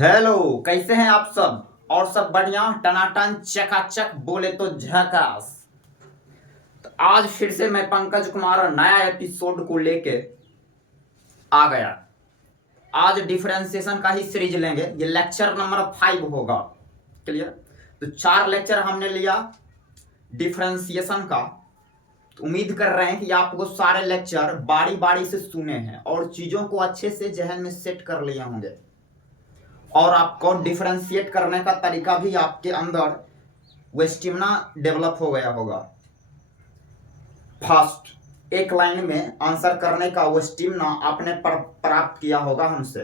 Hello, कैसे हैं आप सब? और सब बढ़िया, टनाटन चकाचक, बोले तो झकास। तो आज फिर से मैं पंकज कुमार नया एपिसोड को लेके आ गया। आज डिफरेंशिएशन का ही सीरीज लेंगे। ये लेक्चर नंबर 5 होगा। क्लियर? तो 4 लेक्चर हमने लिया डिफरेंशिएशन का। तो उम्मीद कर रहे हैं कि आपको सारे लेक्चर बारी बारी से सुने हैं और चीजों को अच्छे से जहन में सेट कर लिए होंगे और आपको डिफरेंशिएट करने का तरीका भी आपके अंदर वो स्टेमिना डेवलप हो गया होगा। फास्ट एक लाइन में आंसर करने का वो स्टेमिना आपने प्राप्त किया होगा हमसे।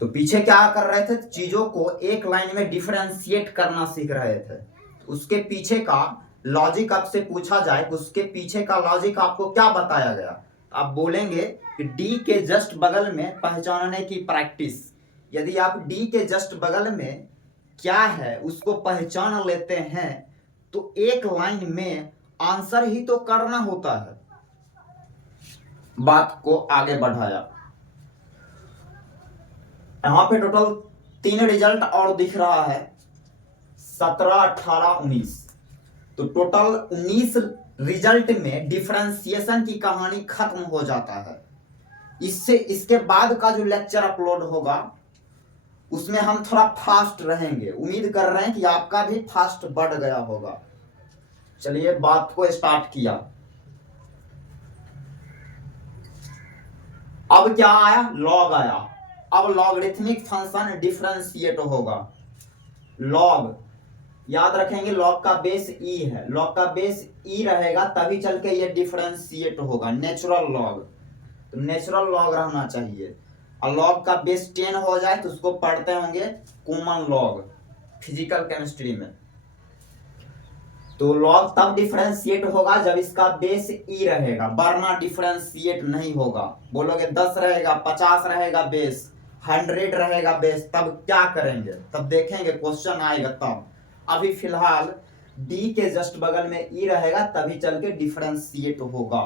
तो पीछे क्या कर रहे थे? चीजों को एक लाइन में डिफरेंशिएट करना सीख रहे थे। उसके पीछे का लॉजिक आपसे पूछा जाए तो उसके पीछे का लॉजिक आपको क्या बताया गया? आप बोलेंगे कि डी के जस्ट बगल में पहचानने की प्रैक्टिस। यदि आप डी के जस्ट बगल में क्या है उसको पहचान लेते हैं तो एक लाइन में आंसर ही तो करना होता है। बात को आगे बढ़ाया। यहां पे टोटल 3 रिजल्ट और दिख रहा है, 17, 18, 19। तो टोटल 19 रिजल्ट में डिफरेंशिएशन की कहानी खत्म हो जाता है। इसके बाद का जो लेक्चर अपलोड होगा उसमें हम थोड़ा फास्ट रहेंगे। उम्मीद कर रहे हैं कि आपका भी फास्ट बढ़ गया होगा। चलिए बात को स्टार्ट किया। अब क्या आया? लॉग आया। अब लॉगरिथमिक फंक्शन डिफरेंशिएट होगा। लॉग याद रखेंगे, लॉग का बेस ई है। लॉग का बेस ई रहेगा तभी चल के ये डिफरेंशिएट होगा। नेचुरल लॉग, तो नेचुरल लॉग रहना चाहिए। और लॉग का बेस 10 हो जाए तो उसको पढ़ते होंगे कॉमन लॉग फिजिकल केमिस्ट्री में। तो लॉग तब डिफरेंशिएट होगा जब इसका बेस ई रहेगा, वरना डिफरेंशिएट नहीं होगा। बोलोगे 10 रहेगा, 50 रहेगा बेस, 100 रहेगा बेस, तब क्या करेंगे? तब देखेंगे, क्वेश्चन आएगा तब। अभी फिलहाल डी के जस्ट बगल में ई रहेगा तभी चल के डिफरेंशिएट होगा।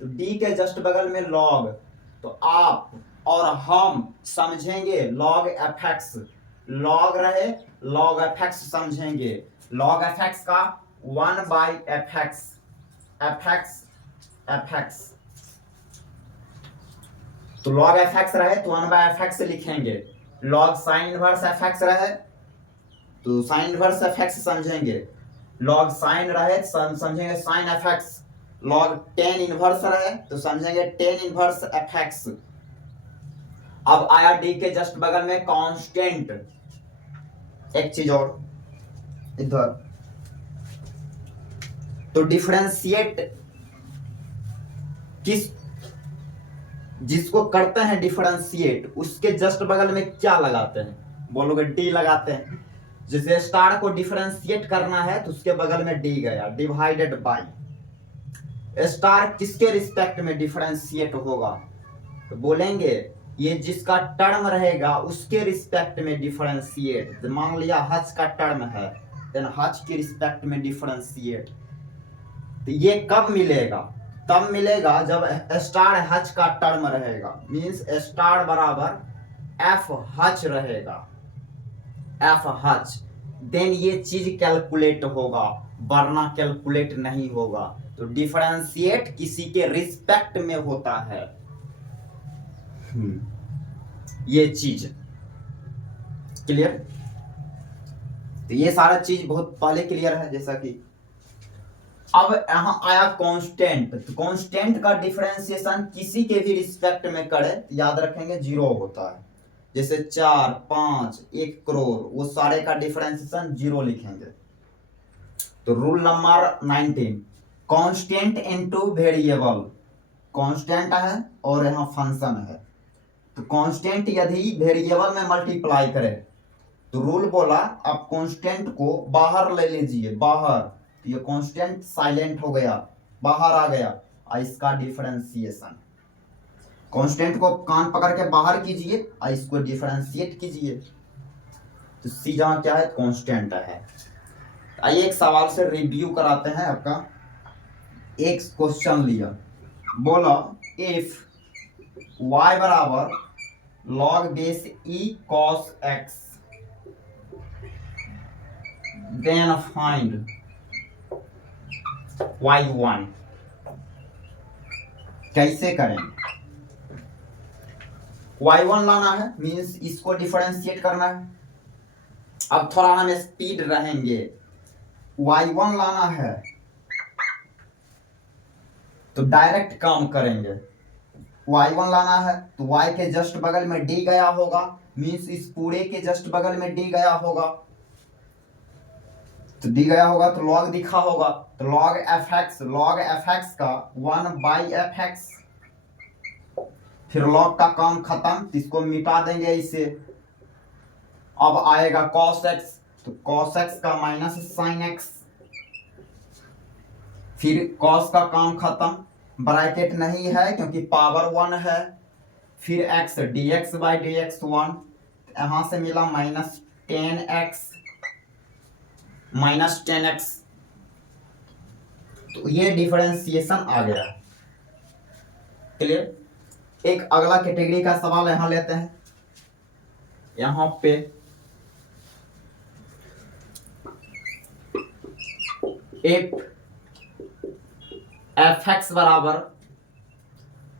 तो डी के जस्ट बगल में लॉग, तो आप और हम समझेंगे लॉग एफ एक्स। लॉग रहे लॉग एफ एक्स समझेंगे। लॉग एफ एक्स का 1 by F X, F X, F X. तो लॉग एफ एक्स रहे तो 1 बाई एफ एक्स लिखेंगे। Log sine inverse F X रहे तो साइन इनवर्स एफ एक्स समझेंगे। लॉग साइन रहे तो समझेंगे sine F X. Log tan inverse रहे तो समझेंगे टेन इनवर्स एफ एक्स। अब आया डी के जस्ट बगल में कांस्टेंट। एक चीज और इधर, तो डिफरेंशिएट जिसको करते हैं डिफरेंशिएट उसके जस्ट बगल में क्या लगाते हैं? बोलोगे डी लगाते हैं। जैसे स्टार को डिफरेंशिएट करना है तो उसके बगल में डी गया, डिवाइडेड बाय। स्टार किसके रिस्पेक्ट में डिफरेंशिएट होगा? तो बोलेंगे ये जिसका टर्म रहेगा उसके रिस्पेक्ट में डिफरेंशिएट। मान लिया हच का टर्म है, देन हच के रिस्पेक्ट में डिफरेंशिएट। तो ये कब मिलेगा? तब मिलेगा जब स्टार हच का टर्म रहेगा। मींस स्टार बराबर एफ हच रहेगा, एफ हच। देन ये चीज कैलकुलेट होगा, वरना कैलकुलेट नहीं होगा। तो डिफरेंशिएट किसी के रिस्पेक्ट में होता है। ये चीज क्लियर? तो ये सारा चीज बहुत पहले क्लियर है। जैसा कि अब यहां आया कांस्टेंट। तो कांस्टेंट का डिफरेंशिएशन किसी के भी रिस्पेक्ट में करे याद रखेंगे 0 होता है। जैसे 4, 5, 1 करोड़, वो सारे का डिफरेंशिएशन 0 लिखेंगे। तो rule number 19, constant into variable. Constant है और यहाँ फंक्शन है, तो कांस्टेंट यदि वेरिएबल में मल्टीप्लाई करे तो रूल बोला आप कांस्टेंट को बाहर ले लीजिए, बाहर। तो ये कांस्टेंट साइलेंट हो गया, बाहर आ गया। और इसका डिफरेंशिएशन, कांस्टेंट को कान पकड़ के बाहर कीजिए और इसको डिफरेंशिएट कीजिए। तो सी जहां क्या है? कांस्टेंट है। आइए एक सवाल से रिव्यू कराते हैं आपका। एक क्वेश्चन लिया, बोला इफ y बराबर log base e cos x, then find y1। कैसे करें? y1 लाना है, मीन्स इसको डिफरेंशिएट करना है। अब थोड़ा हम स्पीड रहेंगे। y1 लाना है तो डायरेक्ट काम करेंगे। y1 लाना है तो y के जस्ट बगल में d गया होगा, मीन्स इस पूरे के जस्ट बगल में d गया होगा, तो d गया होगा तो log दिखा होगा, तो log fx का 1/fx, फिर log का काम खत्म, तो इसको मिटा देंगे इसे। अब आएगा cos x, तो cos x का माइनस sin x, फिर cos का काम खत्म, ब्रैकेट नहीं है क्योंकि पावर 1 है, फिर x dx बाई dx 1, यहां से मिला माइनस 10x, तो ये डिफरेंशिएशन आ गया। क्लियर? एक अगला कैटेगरी का सवाल यहां लेते हैं। यहां पे fx बराबर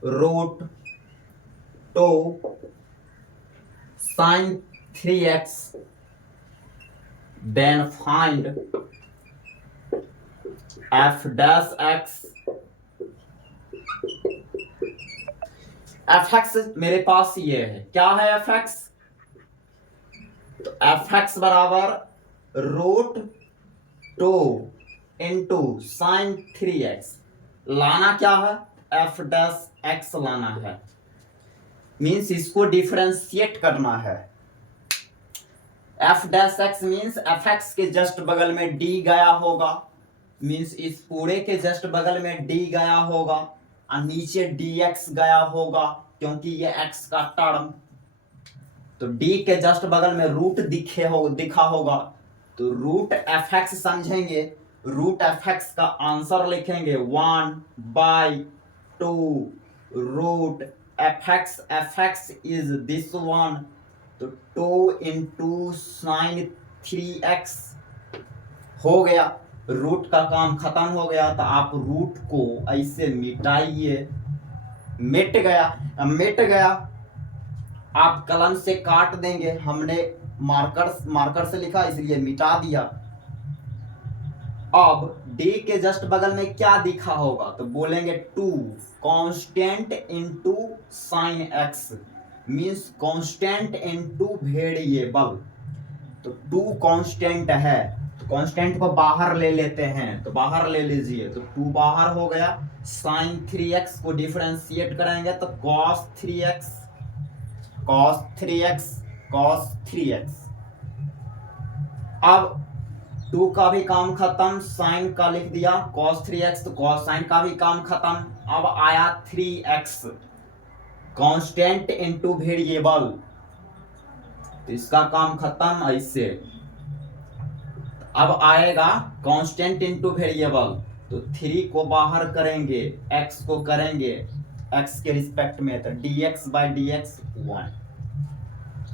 √2 sin 3x, then find f dash x। fx मेरे पास ये है, क्या है fx? तो fx बराबर √2 इंटू साइन 3x, लाना क्या है? f डैश x लाना है, मीन्स इसको डिफरेंशिएट करना है। f dash x means fx के जस्ट बगल में d गया होगा, मीन्स इस पूरे के जस्ट बगल में d गया होगा और नीचे dx गया होगा, क्योंकि ये x का टर्म, तो d के जस्ट बगल में रूट दिखा होगा, तो रूट fx समझेंगे, रूट fx का आंसर लिखेंगे 1/2 root fx is this one, तो 2 इंटू साइन 3x हो गया। रूट का काम खत्म हो गया, तो आप रूट को ऐसे मिटाइए, मिट गया। आप कलम से काट देंगे, हमने मार्कर से लिखा इसलिए मिटा दिया। अब d के जस्ट बगल में क्या दिखा होगा? तो बोलेंगे 2 constant into sine x, means constant into variable, तो 2 कांस्टेंट है, तो कांस्टेंट को बाहर ले लेते हैं, तो बाहर ले लीजिए, तो 2 बाहर हो गया। साइन 3x को डिफरेंशिएट करेंगे तो cos 3x। अब 2 का भी काम खत्म, साइन का लिख दिया cos 3x, तो cos साइन का भी काम खत्म। अब आया 3x कांस्टेंट इनटू वेरिएबल, तो इसका काम खत्म ऐसे। अब आएगा कांस्टेंट इनटू वेरिएबल, तो 3 को बाहर करेंगे, x को करेंगे x के रिस्पेक्ट में, तो dx बाई dx 1।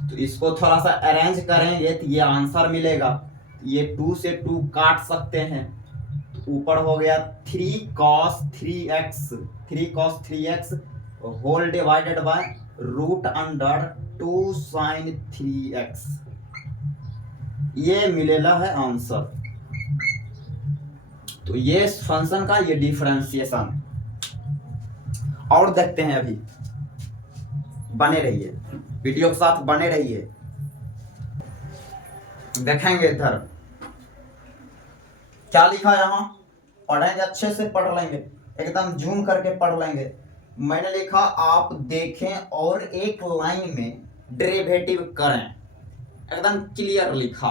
तो इसको थोड़ा सा अरेंज करेंगे तो ये आंसर मिलेगा। ये 2 से 2 काट सकते हैं, तो ऊपर हो गया 3 cos 3x whole divided by root under 2 sine 3x, ये मिलेगा है आंसर। तो ये फंक्शन का ये डिफरेंशिएशन। और देखते हैं, अभी बने रहिए, वीडियो के साथ बने रहिए, देखेंगे इधर क्या लिखा है। यहाँ पढ़ेंगे, अच्छे से पढ़ लेंगे, एकदम जूम करके पढ़ लेंगे। मैंने लिखा आप देखें और एक लाइन में डेरिवेटिव करें, एकदम क्लियर लिखा,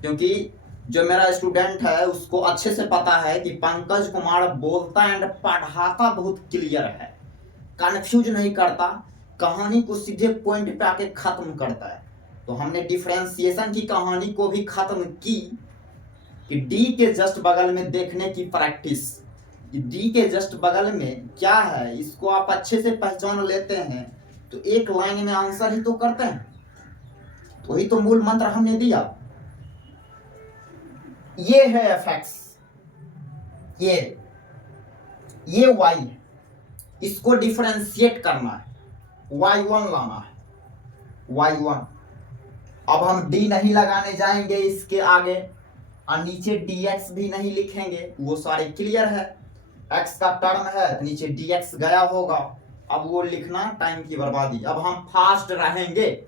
क्योंकि जो मेरा स्टूडेंट है उसको अच्छे से पता है कि पंकज कुमार बोलता एंड पढ़ाता बहुत क्लियर है, कंफ्यूज नहीं करता, कहानी को सीधे पॉइंट पे आके खत्म करता है। तो हमने डिफरेंशिएशन की कहानी को भी खत्म की कि डी के जस्ट बगल में देखने की प्रैक्टिस, डी के जस्ट बगल में क्या है इसको आप अच्छे से पहचान लेते हैं तो एक लाइन में आंसर ही तो करते हैं, तो वही तो मूल मंत्र हमने दिया। ये है एफ ये y है, इसको डिफरेंशिएट करना है, y1 लाना है, y1। अब हम d नहीं लगाने जाएंगे इसके आगे, और नीचे dx भी नहीं लिखेंगे, वो सारे क्लियर है। x का टर्म है तो नीचे dx गया होगा, अब वो लिखना टाइम की बर्बादी। अब हम फास्ट रहेंगे,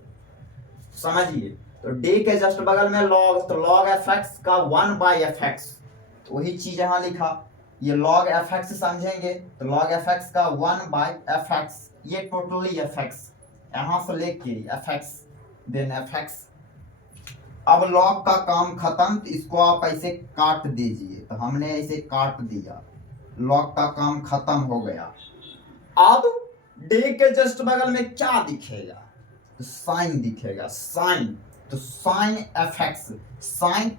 समझिए। तो d के जस्ट बगल में log, तो log fx का 1/fx, तो वही चीज यहां लिखा। ये log fx समझेंगे तो log fx का 1/fx, ये टोटली fx, यहां से लेके fx देन fx। अब log का काम खत्म, तो इसको आप ऐसे काट दीजिए, तो हमने ऐसे काट दिया, log का काम खत्म हो गया। अब d के जस्ट बगल में क्या दिखेगा, तो साइन दिखेगा, साइन। तो साइन fx, साइन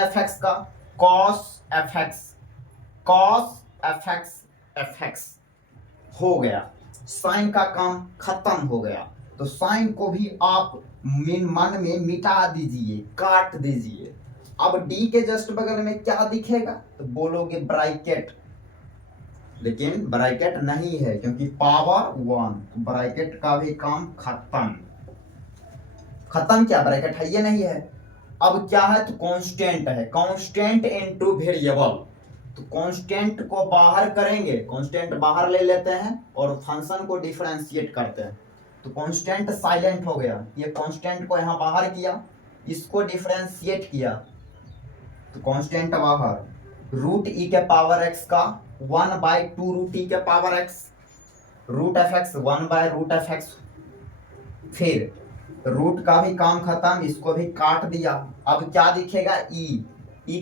fx का cos fx हो गया, साइन का काम खत्म हो गया। तो साइन को भी आप मन में मिटा दीजिए, काट दीजिए। अब d के जस्ट बगल में क्या दिखेगा, तो बोलोगे ब्रैकेट, लेकिन ब्रैकेट नहीं है क्योंकि पावर 1, तो ब्रैकेट का भी काम खत्म। क्या ब्रैकेट है, ये नहीं है। अब क्या है, तो कांस्टेंट है, कांस्टेंट इनटू वेरिएबल। तो कांस्टेंट को बाहर करेंगे, कांस्टेंट बाहर ले लेते हैं और फंक्शन को डिफरेंशिएट करते हैं। तो कांस्टेंट साइलेंट हो गया, ये कांस्टेंट को यहां बाहर किया, इसको डिफरेंशिएट किया, तो कांस्टेंट बाहर, रूट ई के पावर एक्स का 1/2 रूट ई के power x, root f x 1/रूट एफ एक्स। फिर रूट का भी काम खत्म, इसको भी काट दिया। अब क्या दिखेगा, ई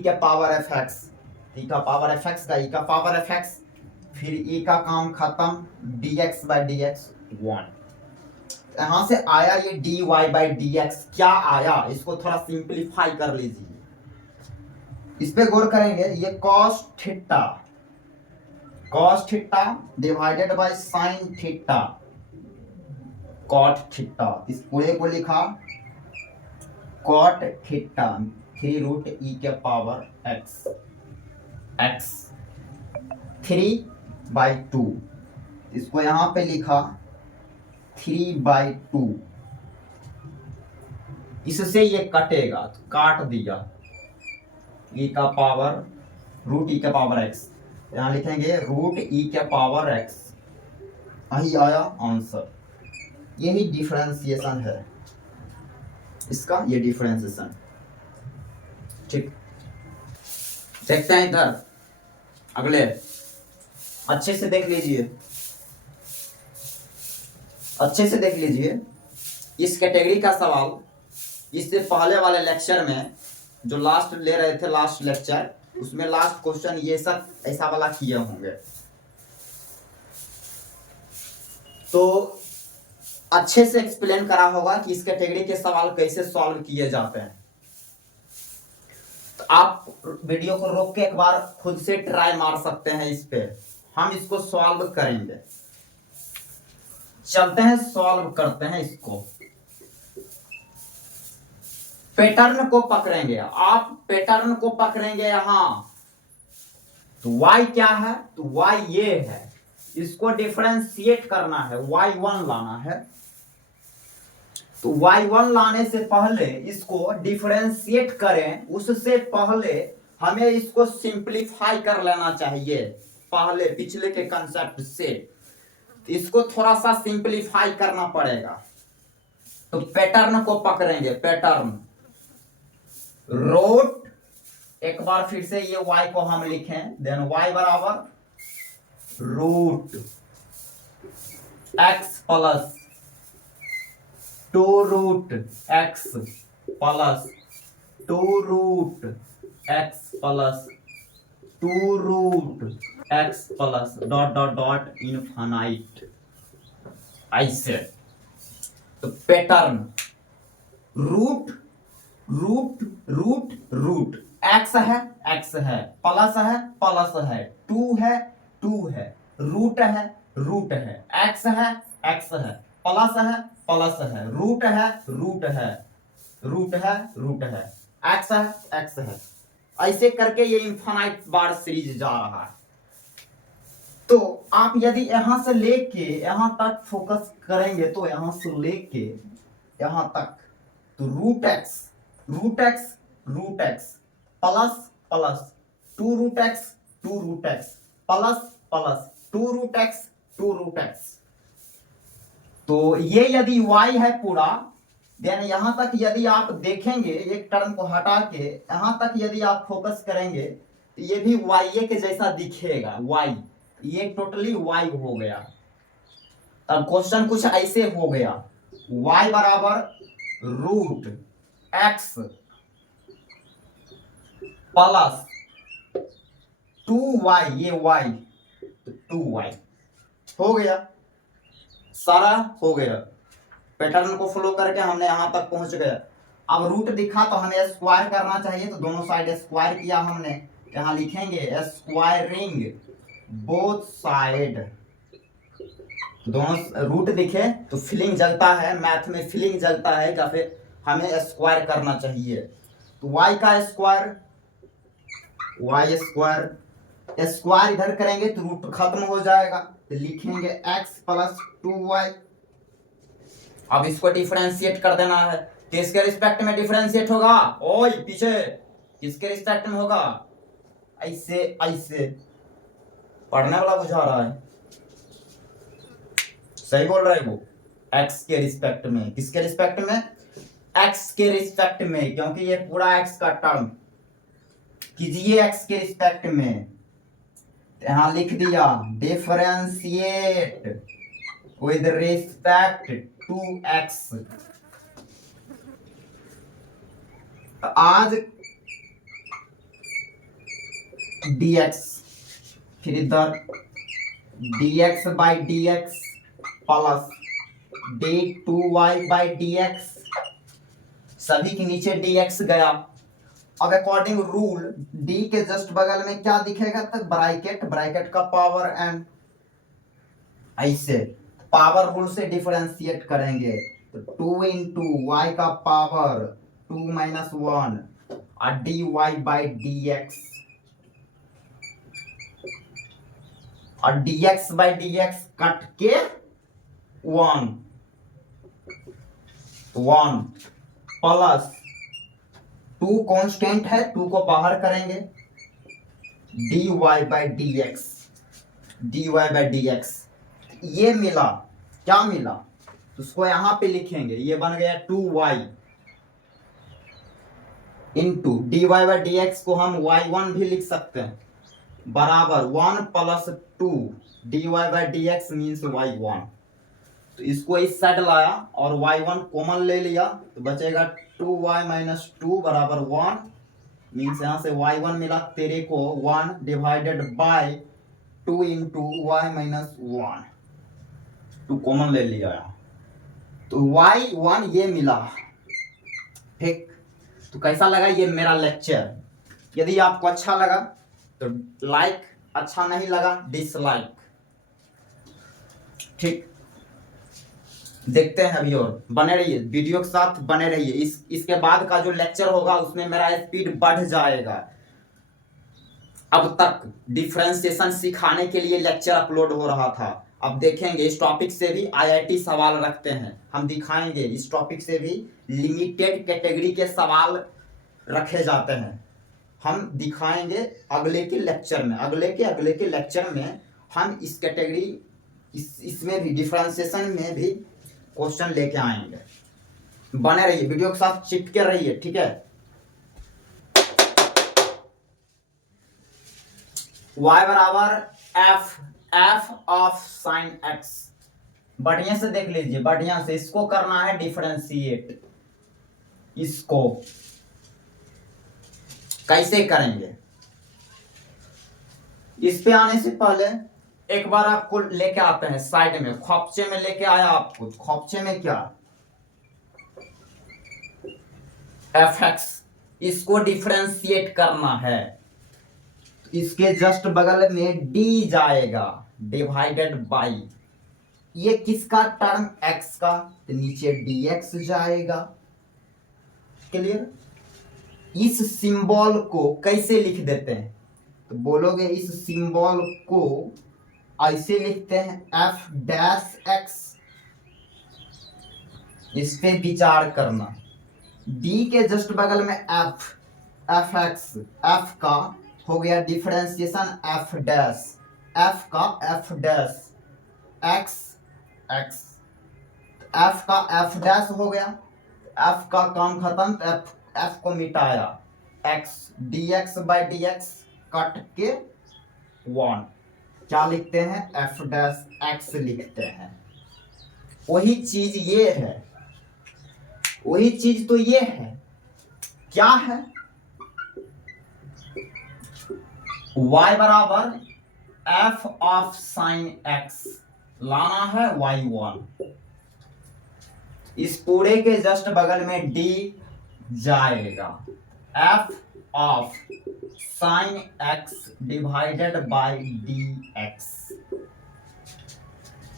के पावर एफ एक्स, ई का पावर एफ एक्स का ई का पावर एफ एक्स, फिर ई का काम खत्म, dx/dx 1। यहां से आया ये dy/dx, क्या आया, इसको थोड़ा सिंप्लीफाई कर लीजिए, इस पे गौर करेंगे। ये cos theta divided by sin theta, cot theta, इस पूरे को लिखा cot थीटा 3 रूट ई के पावर x 3/2, इसको यहां पे लिखा 3/2। इससे ये कटेगा, तो काट दिया, ई का पावर रूट ई के पावर x, यहां लिखेंगे रूट ई के पावर x, यही आया आंसर। यही डिफरेंशिएशन है इसका, ये डिफरेंशिएशन। ठीक, देखते हैं इधर अगले, अच्छे से देख लीजिए, अच्छे से देख लीजिए। इस कैटेगरी का सवाल इससे पहले वाले लेक्चर में जो लास्ट ले रहे थे, लास्ट लेक्चर, उसमें लास्ट क्वेश्चन ये सब ऐसा वाला किए होंगे, तो अच्छे से एक्सप्लेन करा होगा कि इस कैटेगरी के सवाल कैसे सॉल्व किए जाते हैं। तो आप वीडियो को रोक के एक बार खुद से ट्राई मार सकते हैं इस पे, हम इसको सॉल्व करेंगे। चलते हैं सॉल्व करते हैं इसको। पैटर्न को पकड़ेंगे, आप पैटर्न को पकड़ेंगे यहां, तो y क्या है, तो y ये है, इसको डिफरेंशिएट करना है, y1 लाना है। तो y1 लाने से पहले इसको डिफरेंशिएट करें, उससे पहले हमें इसको सिंप्लीफाई कर लेना चाहिए, पहले पिछले के कंसेप्ट से। तो इसको थोड़ा सा सिंप्लीफाई करना पड़ेगा। तो पैटर्न को पकड़ेंगे, पैटर्न रूट, एक बार फिर से ये y को हम लिखें, देन y बराबर root x plus 2 root x plus 2 root x plus 2 root x plus dot dot dot infinite, ऐसे। तो pattern root root root root, x है प्लस है 2 है 2 है, रूट है रूट है, एक्स है एक्स है, प्लस है प्लस है, रूट है रूट है, रूट है रूट है, एक्स है एक्स है। ऐसे करके ये इनफाइनाइट बार सीरीज जा रहा है। तो आप यदि यहां से लेके यहां तक फोकस करेंगे तो यहां से लेके यहां तक तो root X root X root X plus plus two root X plus plus two root X. तो ये यदि y है पूरा, देन यहां तक यदि आप देखेंगे एक टर्म को हटा के यहां तक यदि आप फोकस करेंगे तो ये भी y के जैसा दिखेगा, y ये टोटली y हो गया। तब क्वेश्चन कुछ ऐसे हो गया, y बराबर रूट एक्स प्लस 2y, ये y 2y हो गया, सारा हो गया। पैटर्न को फॉलो करके हमने यहां तक पहुंच गए। अब रूट दिखा तो हमें स्क्वायर करना चाहिए, तो दोनों साइड स्क्वायर किया हमने। यहां लिखेंगे स्क्वायरिंग बोथ साइड। दोनों रूट दिखे तो फीलिंग जलता है, मैथ में फीलिंग जलता है या फिर हमें स्क्वायर करना चाहिए। तो y का स्क्वायर, y स्क्वायर, स्क्वायर इधर करेंगे तो रूट खत्म हो जाएगा, तो लिखेंगे x प्लस 2y। अब इसको डिफरेंशिएट कर देना है, किसके रिस्पेक्ट में डिफरेंशिएट होगा? ओए पीछे किसके रिस्पेक्ट में होगा? ऐसे ऐसे पढ़ने वाला बुझा रहा है, सही बोल रहा है वो। x के रिस्पेक्ट में, किसके रिस्पेक्ट में? x के रिस्पेक्ट में, क्योंकि ये पूरा x का टर्म कीजिए x के रिस्पेक्ट में। यहां लिख दिया differentiate with respect to x। आज dx, फिर इधर dx by dx plus d2y by dx, सभी के नीचे dx गया। अब अकॉर्डिंग रूल d के जस्ट बगल में क्या दिखेगा? तो ब्रैकेट, ब्रैकेट का पावर n। ऐसे पावर रूल से डिफरेंशिएट करेंगे तो 2 इंटू वाई का पावर 2 माइनस 1 और dy बाई dx, और dx बाई dx कट के 1 प्लस 2 कांस्टेंट है, 2 को बाहर करेंगे, dy बाई dx ये मिला। क्या मिला? तो उसको यहां पे लिखेंगे, ये बन गया 2y into dy by dx को हम y1 भी लिख सकते हैं, बराबर 1 plus 2 dy by dx means y1। तो इसको इस साइड लाया और y1 कॉमन ले लिया तो बचेगा 2y माइनस 2 बराबर 1, मीन्स यहां से y1 मिला तेरे को 1 divided by 2 into Y minus 1, 2 common ले लिया यहाँ, तो y1 ये मिला। ठीक, तो कैसा लगा ये मेरा लेक्चर? यदि आपको अच्छा लगा तो लाइक, अच्छा नहीं लगा डिसलाइक। ठीक, देखते हैं अभी और बने रहिए, वीडियो के साथ बने रहिए। इसके बाद का जो लेक्चर होगा उसमें मेरा स्पीड बढ़ जाएगा। अब तक डिफरेंशिएशन सिखाने के लिए लेक्चर अपलोड हो रहा था, अब देखेंगे इस टॉपिक से भी आईआईटी सवाल रखते हैं, हम दिखाएंगे इस टॉपिक से भी लिमिटेड कैटेगरी के सवाल रखे जाते हैं, हम दिखाएंगे अगले के लेक्चर में। अगले के लेक्चर में हम इस कैटेगरी इसमें भी डिफरेंशिएशन में भी क्वेश्चन लेके आएंगे। बने रहिए, वीडियो के साथ चिपके रहिए, ठीक है। y बराबर f ऑफ साइन x, बढ़िया से देख लीजिए, बढ़िया से इसको करना है डिफरेंशिएट। इसको कैसे करेंगे? इस पे आने से पहले एक बार आपको लेके आते हैं साइड में, खोपचे में लेके आया आपको। खोपचे में क्या? fx, इसको डिफरेंशिएट करना है, इसके जस्ट बगल में d जाएगा, डिवाइडेड बाई, ये किसका टर्म x का, तो नीचे dx जाएगा। क्लियर। इस सिंबल को कैसे लिख देते हैं, तो बोलोगे इस सिंबल को ऐसे लिखते हैं f डैश x। इस पे विचार करना, d के जस्ट बगल में f x, f का हो गया डिफरेंशिएशन f डैश, f का f dash x x, f का f डैश हो गया, f का काम खत्म, f को मिटाया, x dx by dx cut के 1, क्या लिखते हैं f डैश x लिखते हैं। वही चीज ये है, वही चीज तो ये है, क्या है, y बराबर f ऑफ साइन x लाना है y1। इस पूरे के जस्ट बगल में d जाएगा, f of sine x divided by dx।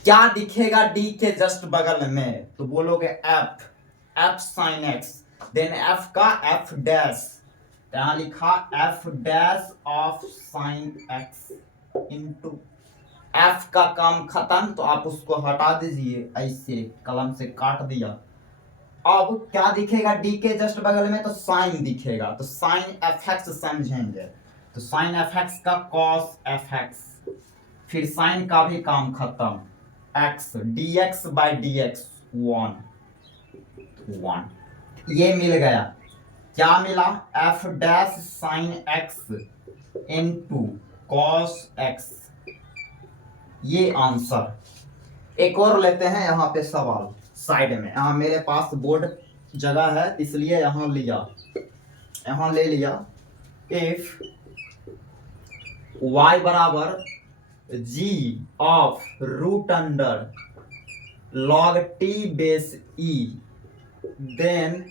क्या दिखेगा d के जस्ट बगल में, तो बोलोगे f sine x, then f का f डैश, यहां लिखा f dash of sine x into, f का काम खत्म तो आप उसको हटा दीजिए, ऐसे कलम से काट दिया। अब क्या दिखेगा d के जस्ट बगल में, तो साइन दिखेगा, तो साइन fx समझेंगे, तो साइन fx का cos fx, फिर साइन का भी काम खत्म, x dx बाई dx 1, ये मिल गया। क्या मिला, f dash sign x into cos x, ये आंसर। एक और लेते हैं यहाँ पे सवाल साइड में, यहाँ मेरे पास बोर्ड जगह है इसलिए यहाँ लिया, यहाँ ले लिया। इफ y बराबर g of root under log t base e, then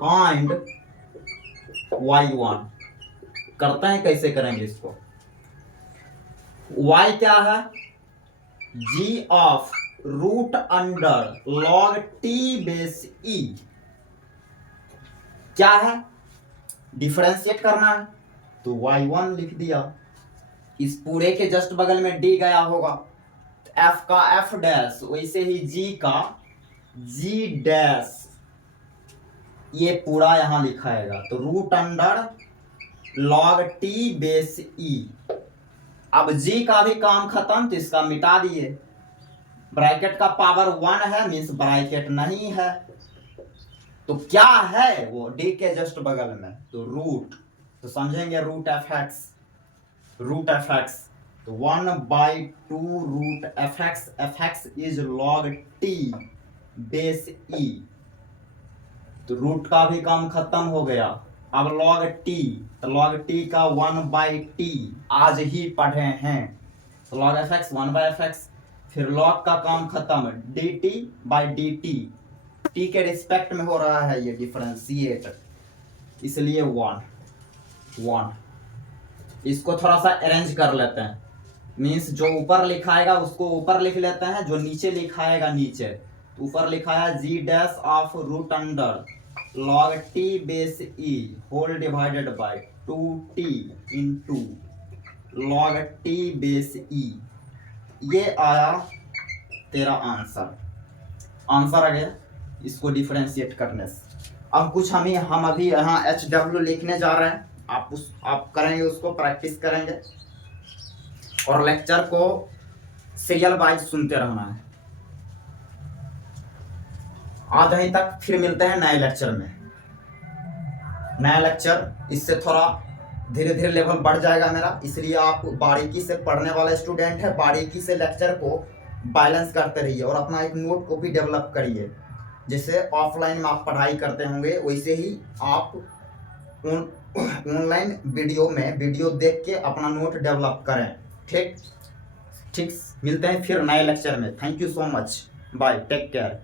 find y1। करते हैं, कैसे करेंगे इसको, y क्या है, g of root under log t base e, क्या है, डिफरेंशिएट करना है, तो y1 लिख दिया। इस पूरे के जस्ट बगल में d गया होगा, f का f डैश, वैसे ही g का g डैश, ये पूरा यहां लिखाएगा, तो root under log t base e। अब g का भी काम खत्म तो इसका मिटा दिए, ब्रैकेट का पावर 1 है, मींस ब्रैकेट नहीं है, तो क्या है वो d के जस्ट बगल में, तो रूट, तो समझेंगे रूट fx, तो 1/2 root fx is log t base e, तो रूट का भी काम खत्म हो गया। अब log t, तो log t का 1/t आज ही पढ़े हैं, तो log fx 1/fx, फिर log का काम खत्म, dt बाई dt, t के रिस्पेक्ट में हो रहा है ये डिफरेंशिएट, इसलिए 1। इसको थोड़ा सा अरेंज कर लेते हैं, मीन्स जो ऊपर लिखाएगा उसको ऊपर लिख लेते हैं, जो नीचे लिखाएगा नीचे, तो ऊपर लिखा है g dash of root under log t base e whole divided by 2t into log t base e, ये आया तेरा आंसर आ गया इसको डिफरेंशिएट करने से। अब कुछ हम अभी यहाँ HW लिखने जा रहे हैं, आप करेंगे, उसको प्रैक्टिस करेंगे और लेक्चर को सीरियल वाइज सुनते रहना है। आज यहीं तक, फिर मिलते हैं नए लेक्चर में। नया लेक्चर, इससे थोड़ा धीरे धीरे लेवल बढ़ जाएगा मेरा, इसलिए आप बारीकी से पढ़ने वाले स्टूडेंट है, बारीकी से लेक्चर को बैलेंस करते रहिए और अपना एक नोट कॉपी डेवलप करिए। जैसे ऑफलाइन में आप पढ़ाई करते होंगे वैसे ही आप ऑनलाइन वीडियो देख के अपना नोट डेवलप करें। ठीक, मिलते हैं फिर नए लेक्चर में। Thank you so much, bye, take care.